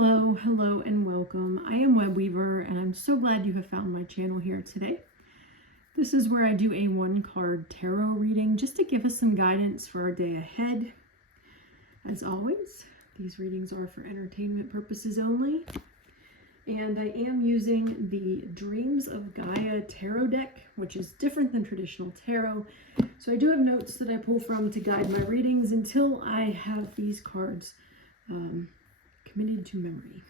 Hello, and welcome. I am Web Weaver, and I'm so glad you have found my channel here today. This is where I do a one-card tarot reading just to give us some guidance for our day ahead. As always, these readings are for entertainment purposes only, and I am using the Dreams of Gaia tarot deck, which is different than traditional tarot. So I do have notes that I pull from to guide my readings until I have these cards committed to memory.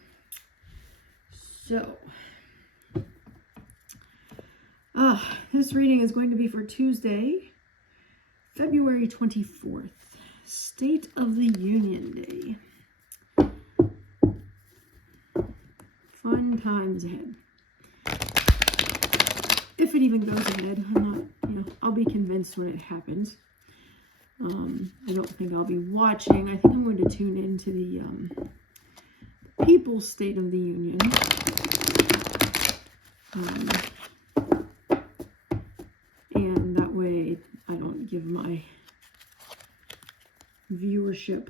So, this reading is going to be for Tuesday, February 24th, State of the Union Day. Fun times ahead. If it even goes ahead, I'm not, I'll be convinced when it happens. I don't think I'll be watching. I think I'm going to tune into the People's State of the Union. And that way I don't give my viewership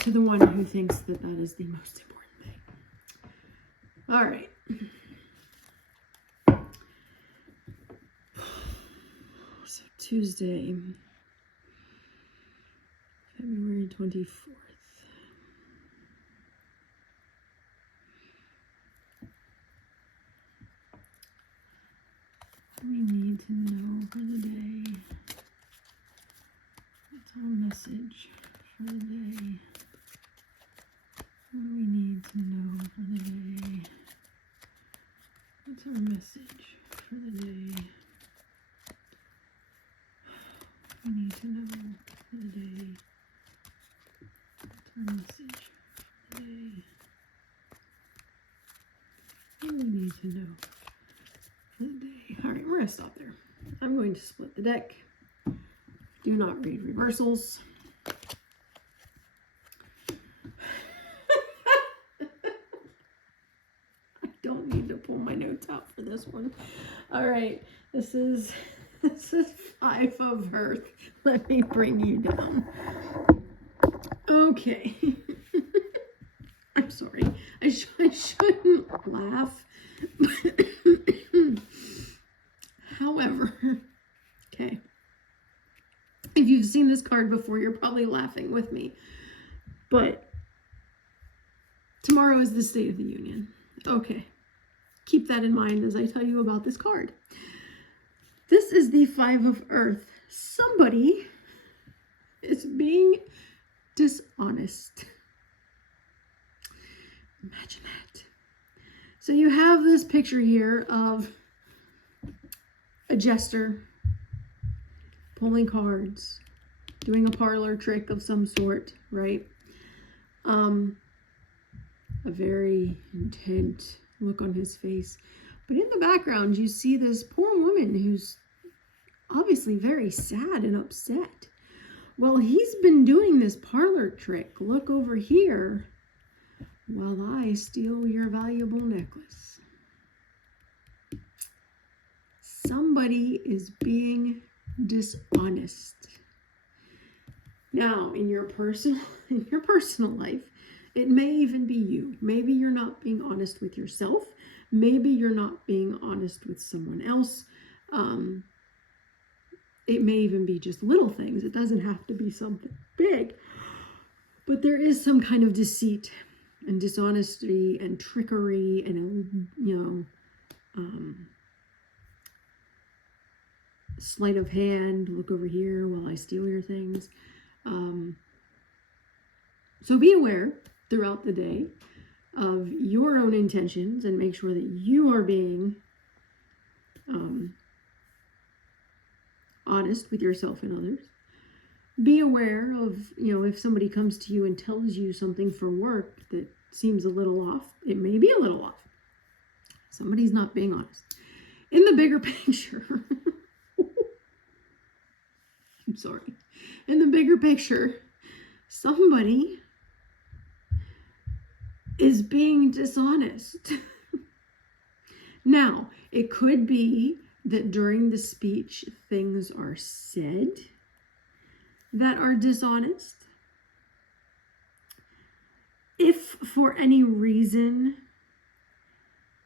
to the one who thinks that that is the most important thing. All right. So Tuesday, February 24th. What do we need to know for the day? What's our message for the day? What do we need to know for the day? What's our message for the day? We need to know for the day. What's our message for the day? What do we need to know for the day? All right, we're going to stop there. I'm going to split the deck. Do not read reversals. I don't need to pull my notes out for this one. All right, this is Five of Earth. Let me bring you down. Okay. I'm sorry. I shouldn't laugh. However, okay. If you've seen this card before, you're probably laughing with me. But tomorrow is the State of the Union. Okay. Keep that in mind as I tell you about this card. This is the Five of Earth. Somebody is being dishonest. Imagine that. So you have this picture here of a jester pulling cards, doing a parlor trick of some sort, right? A very intent look on his face. But in the background, you see this poor woman who's obviously very sad and upset. Well, he's been doing this parlor trick. Look over here while I steal your valuable necklace. Somebody is being dishonest. Now, in your personal life, it may even be you. Maybe you're not being honest with yourself. Maybe you're not being honest with someone else. It may even be just little things. It doesn't have to be something big. But there is some kind of deceit and dishonesty and trickery and, sleight of hand. Look over here while I steal your things. So be aware throughout the day of your own intentions and make sure that you are being honest with yourself and others. Be aware of, if somebody comes to you and tells you something for work that seems a little off, it may be a little off. Somebody's not being honest. In the bigger picture, I'm sorry. In the bigger picture, somebody is being dishonest. Now, it could be that during the speech, things are said that are dishonest. If for any reason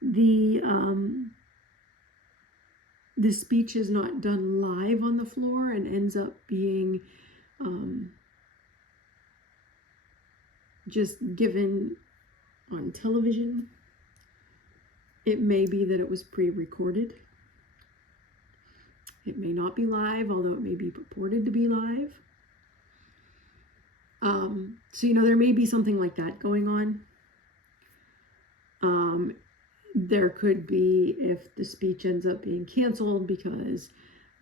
the speech is not done live on the floor and ends up being just given on television, it may be that it was pre-recorded. It may not be live, although it may be purported to be live. So, there may be something like that going on. There could be, if the speech ends up being canceled because,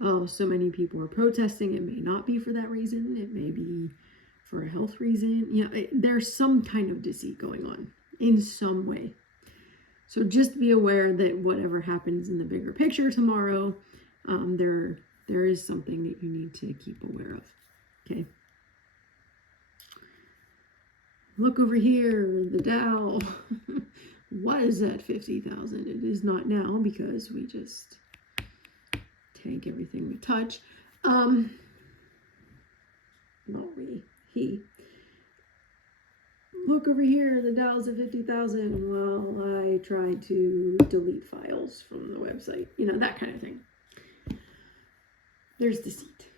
so many people are protesting, it may not be for that reason. It may be for a health reason. There's some kind of deceit going on in some way. So just be aware that whatever happens in the bigger picture tomorrow, there is something that you need to keep aware of. Okay. Look over here, the Dow was at 50,000. It is not now because we just tank everything we touch. Not we, he. Look over here, the Dow's at 50,000. Well, I tried to delete files from the website. That kind of thing. There's deceit.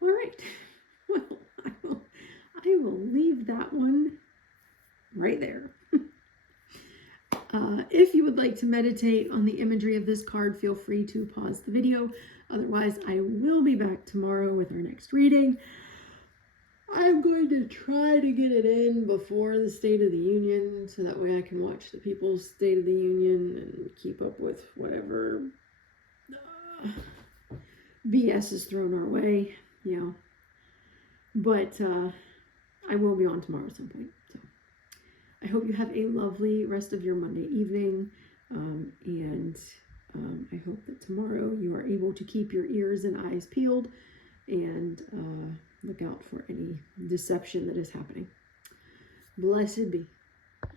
All right. Well, I will leave that one right there. If you would like to meditate on the imagery of this card, feel free to pause the video. Otherwise, I will be back tomorrow with our next reading. I'm going to try to get it in before the State of the Union, so that way I can watch the People's State of the Union and keep up with whatever BS is thrown our way, But I will be on tomorrow at some point. So I hope you have a lovely rest of your Monday evening, and I hope that tomorrow you are able to keep your ears and eyes peeled and look out for any deception that is happening. Blessed be.